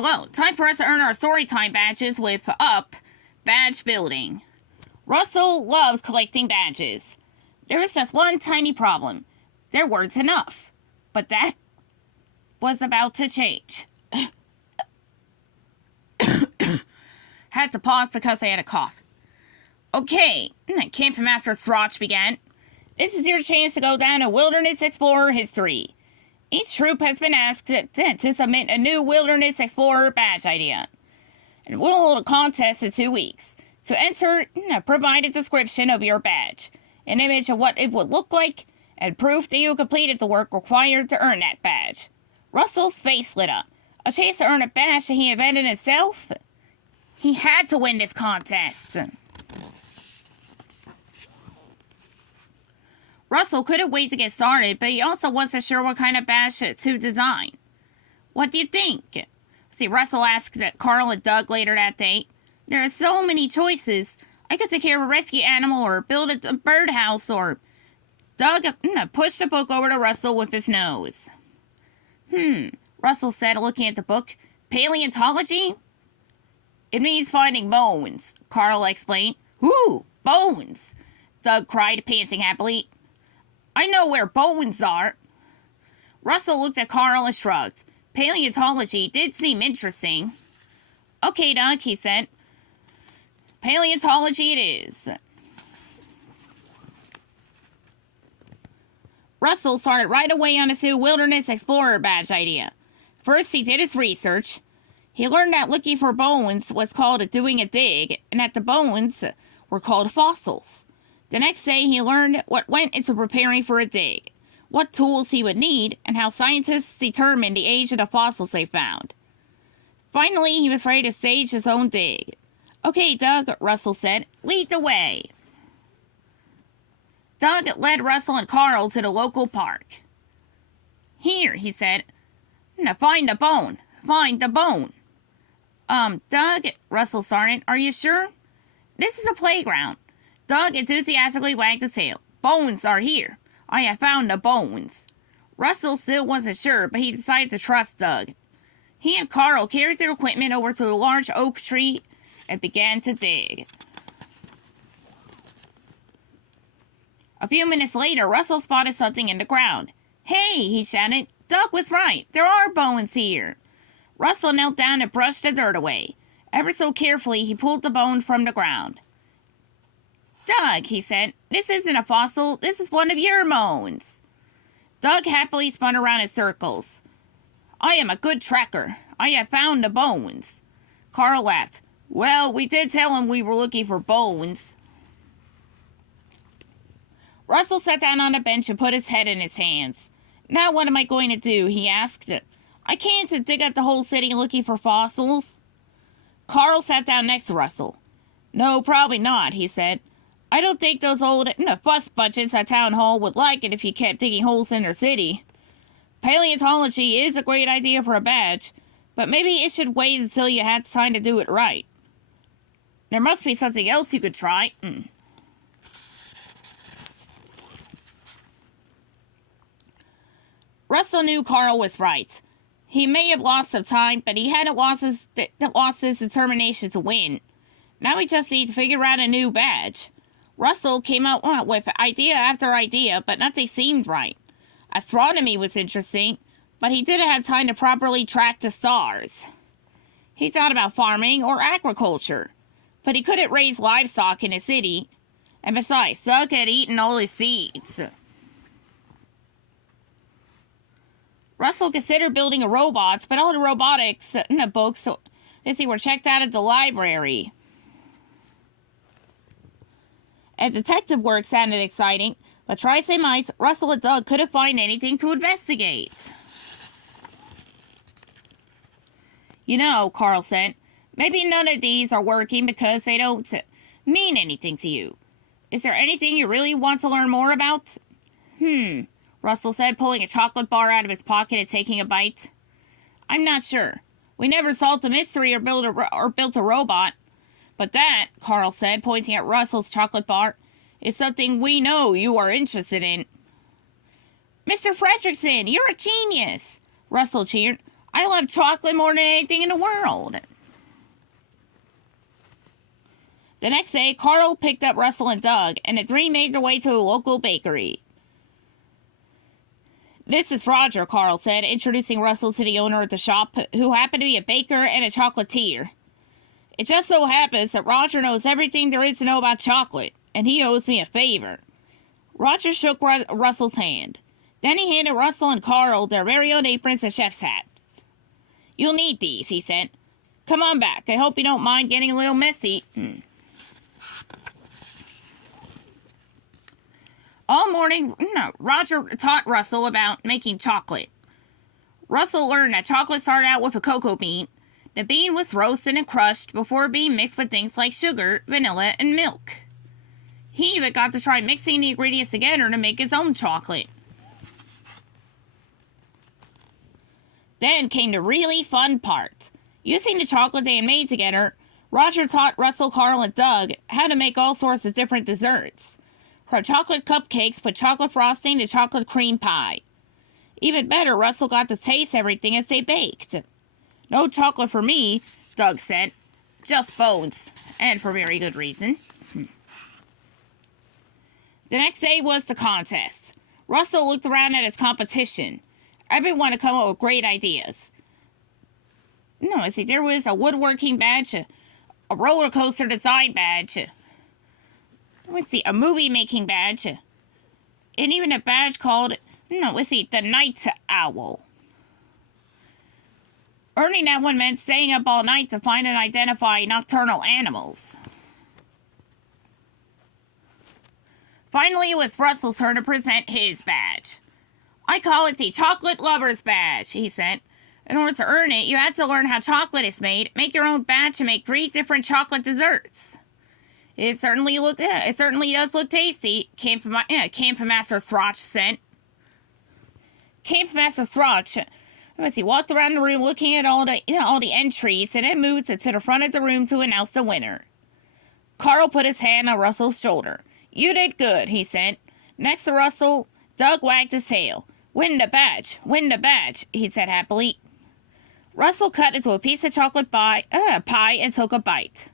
Hello, time for us to earn our storytime badges with Up Badge Building. Russell loves collecting badges. There was just one tiny problem. There weren't enough. But that was about to change. Had to pause because I had a cough. Okay, Camp Master Throch began. This is your chance to go down a Wilderness Explorer history. Each troop has been asked to submit a new Wilderness Explorer badge idea. And we'll hold a contest in 2 weeks. To enter, provide a description of your badge, an image of what it would look like, and proof that you completed the work required to earn that badge. Russell's face lit up. A chance to earn a badge that he invented himself? He had to win this contest. Russell couldn't wait to get started, but he also wasn't sure what kind of badge to design. What do you think? See, Russell asked Carl and Doug later that day. There are so many choices. I could take care of a rescue animal or build a birdhouse or... Doug pushed the book over to Russell with his nose. Russell said, looking at the book. Paleontology? It means finding bones, Carl explained. Ooh, bones! Doug cried, panting happily. I know where bones are. Russell looked at Carl and shrugged. Paleontology did seem interesting. Okay, Doug, he said. Paleontology it is. Russell started right away on his new Wilderness Explorer badge idea. First, he did his research. He learned that looking for bones was called doing a dig, and that the bones were called fossils. The next day, he learned what went into preparing for a dig, what tools he would need, and how scientists determined the age of the fossils they found. Finally, he was ready to stage his own dig. Okay, Doug, Russell said, lead the way. Doug led Russell and Carl to the local park. Here, he said. Now find the bone. Find the bone. Doug, Russell started, are you sure? This is a playground. Doug enthusiastically wagged his tail. Bones are here. I have found the bones. Russell still wasn't sure, but he decided to trust Doug. He and Carl carried their equipment over to a large oak tree and began to dig. A few minutes later, Russell spotted something in the ground. Hey, he shouted. Doug was right. There are bones here. Russell knelt down and brushed the dirt away. Ever so carefully, he pulled the bone from the ground. Doug, he said, this isn't a fossil. This is one of your bones. Doug happily spun around in circles. I am a good tracker. I have found the bones. Carl laughed. Well, we did tell him we were looking for bones. Russell sat down on a bench and put his head in his hands. Now what am I going to do? He asked. I can't dig up the whole city looking for fossils. Carl sat down next to Russell. No, probably not, he said. I don't think those old fuss budgets at Town Hall would like it if you kept digging holes in their city. Paleontology is a great idea for a badge, but maybe it should wait until you had time to do it right. There must be something else you could try. Russell knew Carl was right. He may have lost some time, but he hadn't lost his determination to win. Now he just needs to figure out a new badge. Russell came out with idea after idea, but nothing seemed right. Astronomy was interesting, but he didn't have time to properly track the stars. He thought about farming or agriculture, but he couldn't raise livestock in a city. And besides, Doug had eaten all his seeds. Russell considered building a robot, but all the robotics books were checked out at the library. And detective work sounded exciting, but try as they might, Russell and Doug couldn't find anything to investigate. You know, Carl said, maybe none of these are working because they don't mean anything to you. Is there anything you really want to learn more about? Russell said, pulling a chocolate bar out of his pocket and taking a bite. I'm not sure. We never solved a mystery or built a robot. But that, Carl said, pointing at Russell's chocolate bar, is something we know you are interested in. Mr. Fredrickson, you're a genius! Russell cheered. I love chocolate more than anything in the world. The next day, Carl picked up Russell and Doug, and the three made their way to a local bakery. This is Roger, Carl said, introducing Russell to the owner of the shop, who happened to be a baker and a chocolatier. It just so happens that Roger knows everything there is to know about chocolate, and he owes me a favor. Roger shook Russell's hand. Then he handed Russell and Carl their very own aprons and chef's hats. You'll need these, he said. Come on back. I hope you don't mind getting a little messy. All morning, Roger taught Russell about making chocolate. Russell learned that chocolate started out with a cocoa bean. The bean was roasted and crushed before being mixed with things like sugar, vanilla, and milk. He even got to try mixing the ingredients together to make his own chocolate. Then came the really fun part. Using the chocolate they had made together, Roger taught Russell, Carl, and Doug how to make all sorts of different desserts. From chocolate cupcakes with chocolate frosting to chocolate cream pie. Even better, Russell got to taste everything as they baked. No chocolate for me, Doug said. Just bones. And for very good reason. The next day was the contest. Russell looked around at his competition. Everyone had come up with great ideas. There was a woodworking badge, a roller coaster design badge, a movie making badge, and even a badge called, the Night Owl. Earning that one meant staying up all night to find and identify nocturnal animals. Finally, it was Russell's turn to present his badge. I call it the Chocolate Lover's Badge, he said. In order to earn it, you had to learn how chocolate is made, make your own batch, and make 3 different chocolate desserts. It certainly does look tasty, Campmaster Throch said. Campmaster Throch, he walked around the room looking at all the entries, and then moved to the front of the room to announce the winner. Carl put his hand on Russell's shoulder. You did good, he said. Next to Russell, Doug wagged his tail. Win the badge, he said happily. Russell cut into a piece of chocolate pie and took a bite.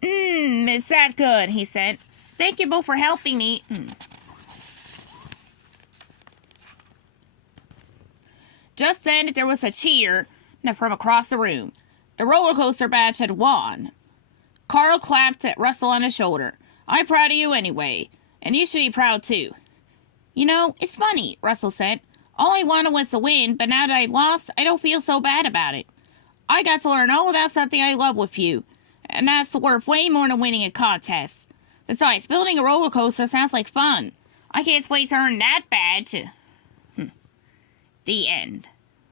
Is that good, he said. Thank you both for helping me. Just then, there was a cheer from across the room. The roller coaster badge had won. Carl clapped at Russell on his shoulder. I'm proud of you anyway, and you should be proud too. It's funny, Russell said. All I wanted was to win, but now that I lost, I don't feel so bad about it. I got to learn all about something I love with you, and that's worth way more than winning a contest. Besides, building a roller coaster sounds like fun. I can't wait to earn that badge. The end.